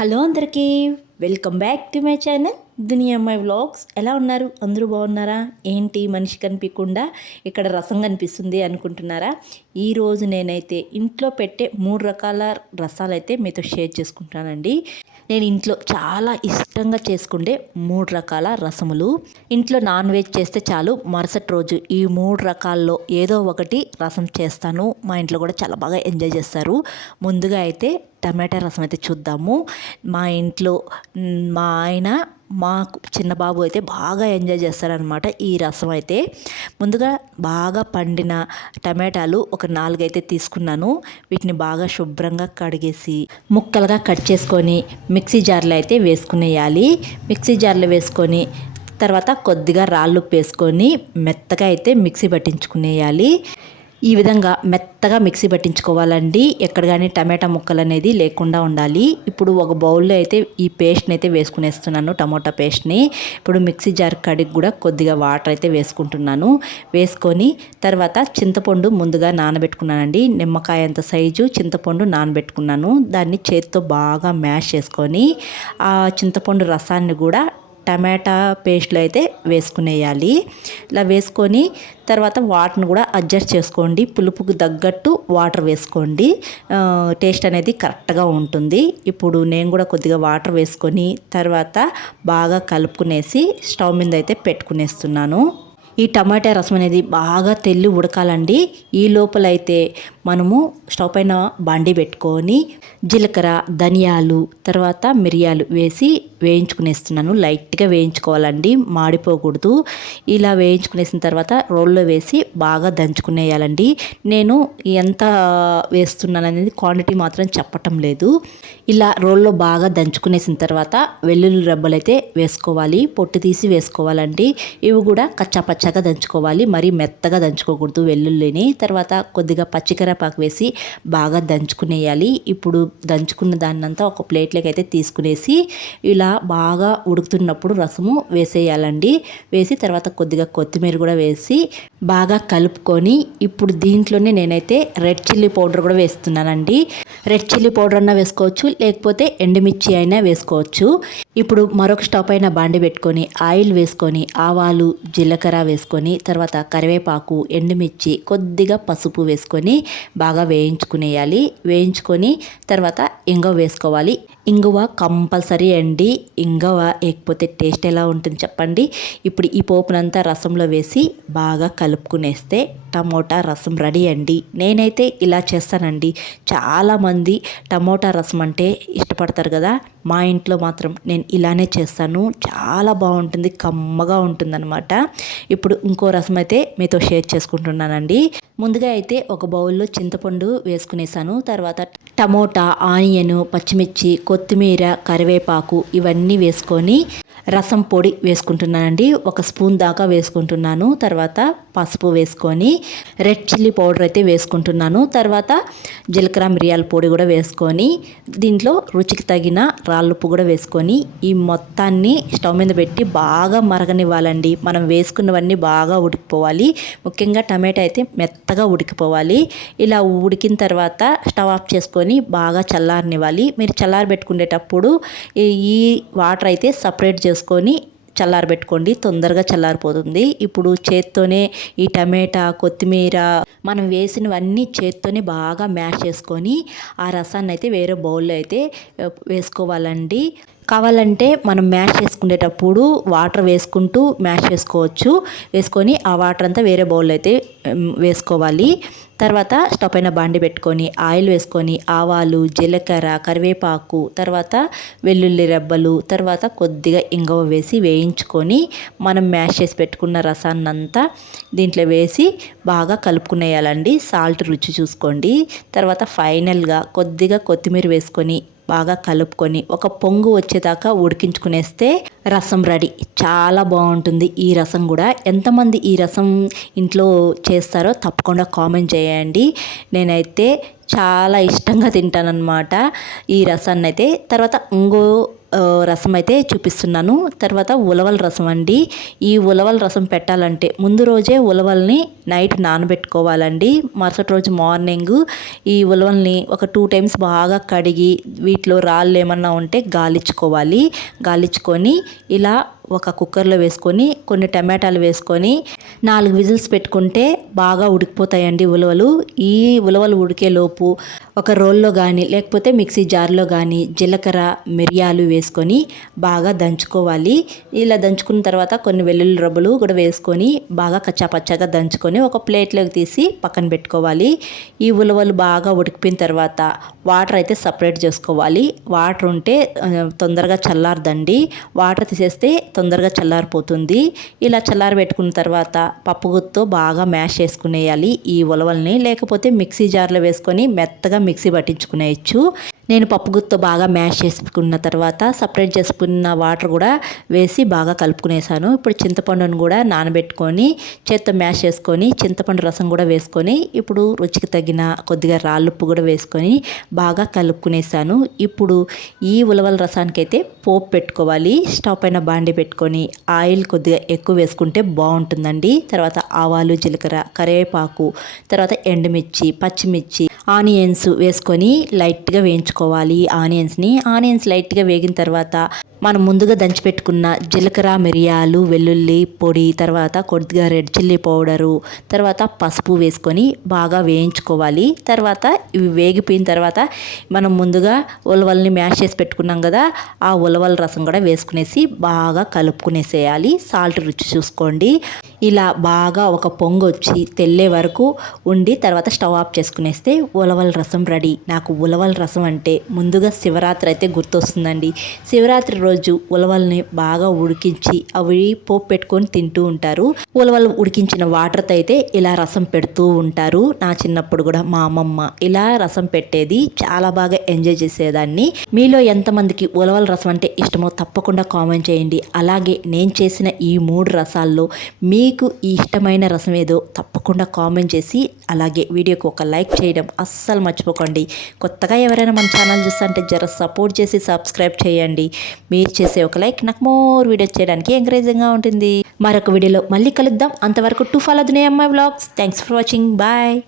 Hello అందరికీ, welcome back to my channel Duniya my vlogs. ఎలా ఉన్నారు? అందరూ బాగున్నారా? ఏంటి మనిషి కనిపించకుండా ఇక్కడ రసం కనిపిస్తుంది అనుకుంటున్నారా? ఈరోజు నేనైతే ఇంట్లో పెట్టే 3 రకాల రసాలు అయితే మీతో షేర్ చేసుకుంటానండి. నేను ఇంట్లో చాలా ఇష్టంగా చేసుకుంటే 3 రకాల రసములు. ఇంట్లో నాన్ వెజ్ చేస్తే చాలు, మరుసటి రోజు ఈ 3 రకాల్లో ఏదో ఒకటి రసం చేస్తాను. మా ఇంట్లో కూడా చాలా బాగా ఎంజాయ్ చేస్తారు. ముందుగా అయితే టమాటా రసం అయితే చూద్దాము. మా ఇంట్లో మా ఆయన, మా చిన్న బాబు అయితే బాగా ఎంజాయ్ చేస్తారనమాట ఈ రసం అయితే. ముందుగా బాగా పండిన టమాటాలు ఒక 4 అయితే తీసుకున్నాను. వీటిని బాగా శుభ్రంగా కడిగేసి ముక్కలుగా కట్ చేసుకొని మిక్సీ జార్లో అయితే వేసుకునేయాలి. మిక్సీ జార్లో వేసుకొని తర్వాత కొద్దిగా రాళ్ళుప్పు వేసుకొని మెత్తగా అయితే మిక్సీ పట్టించుకునేయాలి. ఈ విధంగా మెత్తగా మిక్సీ పట్టించుకోవాలండి. ఎక్కడ కానీ టమాటా ముక్కలు అనేది లేకుండా ఉండాలి. ఇప్పుడు ఒక బౌల్లో అయితే ఈ పేస్ట్ని అయితే వేసుకునేస్తున్నాను, టమోటా పేస్ట్ని. ఇప్పుడు మిక్సీ జార్ కడిగి కూడా కొద్దిగా వాటర్ అయితే వేసుకుంటున్నాను. వేసుకొని తర్వాత చింతపండు ముందుగా నానబెట్టుకున్నానండి. నిమ్మకాయ అంత సైజు చింతపండు నానబెట్టుకున్నాను. దాన్ని చేతితో బాగా మ్యాష్ చేసుకొని ఆ చింతపండు రసాన్ని కూడా టమాటా పేస్ట్లో అయితే వేసుకునేయాలి. ఇలా వేసుకొని తర్వాత వాటర్ని కూడా అడ్జస్ట్ చేసుకోండి. పులుపుకు తగ్గట్టు వాటర్ వేసుకోండి, టేస్ట్ అనేది కరెక్ట్గా ఉంటుంది. ఇప్పుడు నేను కూడా కొద్దిగా వాటర్ వేసుకొని తర్వాత బాగా కలుపుకునేసి స్టవ్ మీద అయితే పెట్టుకునేస్తున్నాను. ఈ టమాటా రసం అనేది బాగా తెల్లి ఉడకాలండి. ఈ లోపలైతే మనము స్టవ్ పైన బండి పెట్టుకొని జీలకర్ర, ధనియాలు, తర్వాత మిరియాలు వేసి వేయించుకునేస్తున్నాను. లైట్గా వేయించుకోవాలండి, మాడిపోకూడదు. ఇలా వేయించుకునేసిన తర్వాత రోల్లో వేసి బాగా దంచుకునేయాలండి. నేను ఎంత వేస్తున్నాను అనేది క్వాంటిటీ మాత్రం చెప్పటం లేదు. ఇలా రోల్లో బాగా దంచుకునేసిన తర్వాత వెల్లుల్లి రెబ్బలు అయితే వేసుకోవాలి, పొట్టు తీసి వేసుకోవాలండి. ఇవి కూడా కచ్చాపచ్చాగా దంచుకోవాలి, మరీ మెత్తగా దంచుకోకూడదు వెల్లుల్లిని. తర్వాత కొద్దిగా పచ్చికరేపాకు వేసి బాగా దంచుకునేయాలి. ఇప్పుడు దంచుకున్న దాన్నంతా ఒక ప్లేట్లోకి అయితే తీసుకునేసి ఇలా బాగా ఉడుకుతున్నప్పుడు రసము వేసేయాలండి. వేసి తర్వాత కొద్దిగా కొత్తిమీర కూడా వేసి బాగా కలుపుకొని ఇప్పుడు దీంట్లోనే నేనైతే రెడ్ చిల్లీ పౌడర్ కూడా వేస్తున్నానండి. రెడ్ చిల్లీ పౌడర్ అన్నా వేసుకోవచ్చు, లేకపోతే ఎండుమిర్చి అయినా వేసుకోవచ్చు. ఇప్పుడు మరొక స్టవ్ పైన బాండి పెట్టుకొని ఆయిల్ వేసుకొని ఆవాలు, జీలకర్ర వేసుకొని తర్వాత కరివేపాకు, ఎండుమిర్చి, కొద్దిగా పసుపు వేసుకొని బాగా వేయించుకునేయాలి. వేయించుకొని తర్వాత ఇంగువ వేసుకోవాలి. ఇంగువ కంపల్సరీ అండి. ఇంగువ లేకపోతే టేస్ట్ ఎలా ఉంటుంది చెప్పండి. ఇప్పుడు ఈ పోపునంతా రసంలో వేసి బాగా కలుపుకునేస్తే టమోటా రసం రెడీ అండి. నేనైతే ఇలా చేస్తానండి. చాలామంది టమోటా రసం అంటే ఇష్టపడతారు కదా, మా ఇంట్లో మాత్రం నేను ఇలానే చేస్తాను. చాలా బాగుంటుంది, కమ్మగా ఉంటుందన్నమాట. ఇప్పుడు ఇంకో రసం అయితే మీతో షేర్ చేసుకుంటున్నానండి. ముందుగా అయితే ఒక బౌల్లో చింతపండు వేసుకునేసాను. తర్వాత టమోటా, ఆనియన్, పచ్చిమిర్చి, కొత్తిమీర, కరివేపాకు ఇవన్నీ వేసుకొని రసం పొడి వేసుకుంటున్నానండి. 1 స్పూన్ దాకా వేసుకుంటున్నాను. తర్వాత పసుపు వేసుకొని రెడ్ చిల్లీ పౌడర్ అయితే వేసుకుంటున్నాను. తర్వాత జీలకర్ర, మిరియాల పొడి కూడా వేసుకొని దీంట్లో రుచికి తగిన రాళ్ళుప్పు కూడా వేసుకొని ఈ మొత్తాన్ని స్టవ్ మీద పెట్టి బాగా మరగనివ్వాలండి. మనం వేసుకున్నవన్నీ బాగా ఉడికిపోవాలి. ముఖ్యంగా టమాటా అయితే మెత్తగా ఉడికిపోవాలి. ఇలా ఉడికిన తర్వాత స్టవ్ ఆఫ్ చేసుకొని బాగా చల్లారనివ్వాలి. మీరు చల్లారబెట్టుకునేటప్పుడు ఈ వాటర్ అయితే సపరేట్ చేసుకొని చల్లారబెట్టుకోండి, తొందరగా చల్లారిపోతుంది. ఇప్పుడు చేత్తోనే ఈ టమాటా, కొత్తిమీర మనం వేసినవన్నీ చేత్తోనే బాగా మ్యాష్ చేసుకొని ఆ రసాన్ని అయితే వేరే బౌల్లో అయితే వేసుకోవాలండి. కావాలంటే మనం మ్యాష్ చేసుకునేటప్పుడు వాటర్ వేసుకుంటూ మ్యాష్ చేసుకోవచ్చు. వేసుకొని ఆ వాటర్ అంతా వేరే బౌల్లో అయితే వేసుకోవాలి. తర్వాత స్టవ్ పైన బాండి పెట్టుకొని ఆయిల్ వేసుకొని ఆవాలు, జీలకర్ర, కరివేపాకు, తర్వాత వెల్లుల్లి రెబ్బలు, తర్వాత కొద్దిగా ఇంగువ వేసి వేయించుకొని మనం మ్యాష్ చేసి పెట్టుకున్న రసాన్నంతా దీంట్లో వేసి బాగా కలుపుకునేయాలండి. సాల్ట్ రుచి చూసుకోండి. తర్వాత ఫైనల్గా కొద్దిగా కొత్తిమీర వేసుకొని బాగా కలుపుకొని ఒక పొంగు వచ్చేదాకా ఉడికించుకునేస్తే రసం రెడీ. చాలా బాగుంటుంది ఈ రసం కూడా. ఎంతమంది ఈ రసం ఇంట్లో చేస్తారో తప్పకుండా కామెంట్ చేయండి. నేనైతే చాలా ఇష్టంగా తింటానన్నమాట ఈ రసాన్ని అయితే. తర్వాత ఇంకో రసం అయితే చూపిస్తున్నాను. తర్వాత ఉలవల రసం అండి. ఈ ఉలవల రసం పెట్టాలంటే ముందు రోజే ఉలవల్ని నైట్ నానబెట్టుకోవాలండి. మరుసటి రోజు మార్నింగ్ ఈ ఉలవల్ని ఒక 2 టైమ్స్ బాగా కడిగి వీటిలో రాళ్ళు ఏమన్నా ఉంటే గాలించుకోవాలి. గాలించుకొని ఇలా ఒక కుక్కర్లో వేసుకొని కొన్ని టమాటాలు వేసుకొని 4 విజిల్స్ పెట్టుకుంటే బాగా ఉడికిపోతాయండి ఉలవలు. ఈ ఉలవలు ఉడికేలోపు ఒక రోల్లో కానీ లేకపోతే మిక్సీ జార్లో కానీ జీలకర్ర మిరియాలు వేసుకొని బాగా దంచుకోవాలి. ఇలా దంచుకున్న తర్వాత కొన్ని వెల్లుల్లి రబ్బలు కూడా వేసుకొని బాగా కచ్చాపచ్చాగా దంచుకొని ఒక ప్లేట్లోకి తీసి పక్కన పెట్టుకోవాలి. ఈ ఉలవలు బాగా ఉడికిపోయిన తర్వాత వాటర్ అయితే సపరేట్ చేసుకోవాలి. వాటర్ ఉంటే తొందరగా చల్లారదండి. వాటర్ తీసేస్తే తొందరగా చల్లారిపోతుంది. ఇలా చల్లారి పెట్టుకున్న తర్వాత పప్పుగుత్తో బాగా మ్యాష్ చేసుకునేయాలి ఈ ఉలవల్ని. లేకపోతే మిక్సీ జార్లో వేసుకొని మెత్తగా మిక్సీ పట్టించుకునేయచ్చు. నేను పప్పుగుత్తో బాగా మ్యాష్ చేసుకున్న తర్వాత సపరేట్ చేసుకున్న వాటర్ కూడా వేసి బాగా కలుపుకునేసాను. ఇప్పుడు చింతపండును కూడా నానబెట్టుకొని చేత్తో మ్యాష్ చేసుకొని చింతపండు రసం కూడా వేసుకొని ఇప్పుడు రుచికి తగిన కొద్దిగా రాళ్ళుప్పు కూడా వేసుకొని బాగా కలుపుకునేసాను. ఇప్పుడు ఈ ఉలవల రసానికైతే పోపు పెట్టుకోవాలి. స్టవ్ పైన బాండి పెట్టుకొని ఆయిల్ కొద్దిగా ఎక్కువ వేసుకుంటే బాగుంటుందండి. తర్వాత ఆవాలు, జీలకర్ర, కరివేపాకు, తర్వాత ఎండుమిర్చి, పచ్చిమిర్చి, ఆనియన్స్ వేసుకొని లైట్గా వేయించుకోవాలి. ఆనియన్స్ లైట్గా వేగిన తర్వాత మనం ముందుగా దంచిపెట్టుకున్న జీలకర్ర, మిరియాలు, వెల్లుల్లి పొడి, తర్వాత కొద్దిగా రెడ్ చిల్లీ పౌడరు, తర్వాత పసుపు వేసుకొని బాగా వేయించుకోవాలి. తర్వాత ఇవి వేగిపోయిన తర్వాత మనం ముందుగా ఉలవల్ని మ్యాష్ చేసి పెట్టుకున్నాం కదా, ఆ ఉలవల రసం కూడా వేసుకునేసి బాగా కలుపుకునేసేయాలి. సాల్ట్ రుచి చూసుకోండి. ఇలా బాగా ఒక పొంగు వచ్చి తెల్లే వరకు ఉండి తర్వాత స్టవ్ ఆఫ్ చేసుకునేస్తే ఉలవల రసం రెడీ. నాకు ఉలవల రసం అంటే ముందుగా శివరాత్రి అయితే గుర్తొస్తుందండి. శివరాత్రి రోజు ఉలవల్ని బాగా ఉడికించి అవి పోపు పెట్టుకొని తింటూ ఉంటారు. ఉలవలు ఉడికించిన వాటర్తో అయితే ఇలా రసం పెడుతూ ఉంటారు. నా చిన్నప్పుడు కూడా మా అమ్మమ్మ ఇలా రసం పెట్టేది. చాలా బాగా ఎంజాయ్ చేసేదాన్ని. మీలో ఎంతమందికి ఉలవల రసం అంటే ఇష్టమో తప్పకుండా కామెంట్ చేయండి. అలాగే నేను చేసిన ఈ 3 రసాల్లో మీకు ఈ ఇష్టమైన రసం ఏదో తప్పకుండా కామెంట్ చేసి అలాగే వీడియోకి ఒక లైక్ చేయడం అస్సలు మర్చిపోకండి. కొత్తగా ఎవరైనా మన ఛానల్ చూస్తుంటే జర సపోర్ట్ చేసి సబ్స్క్రైబ్ చేయండి. మీరు చేసే ఒక లైక్ నాకు మోర్ వీడియోస్ చేయడానికి ఎంకరేజింగ్గా ఉంటుంది. మరొక వీడియోలో మళ్ళీ కలుద్దాం. అంతవరకు to follow Duniya Ammayi vlogs. Thanks for watching. Bye.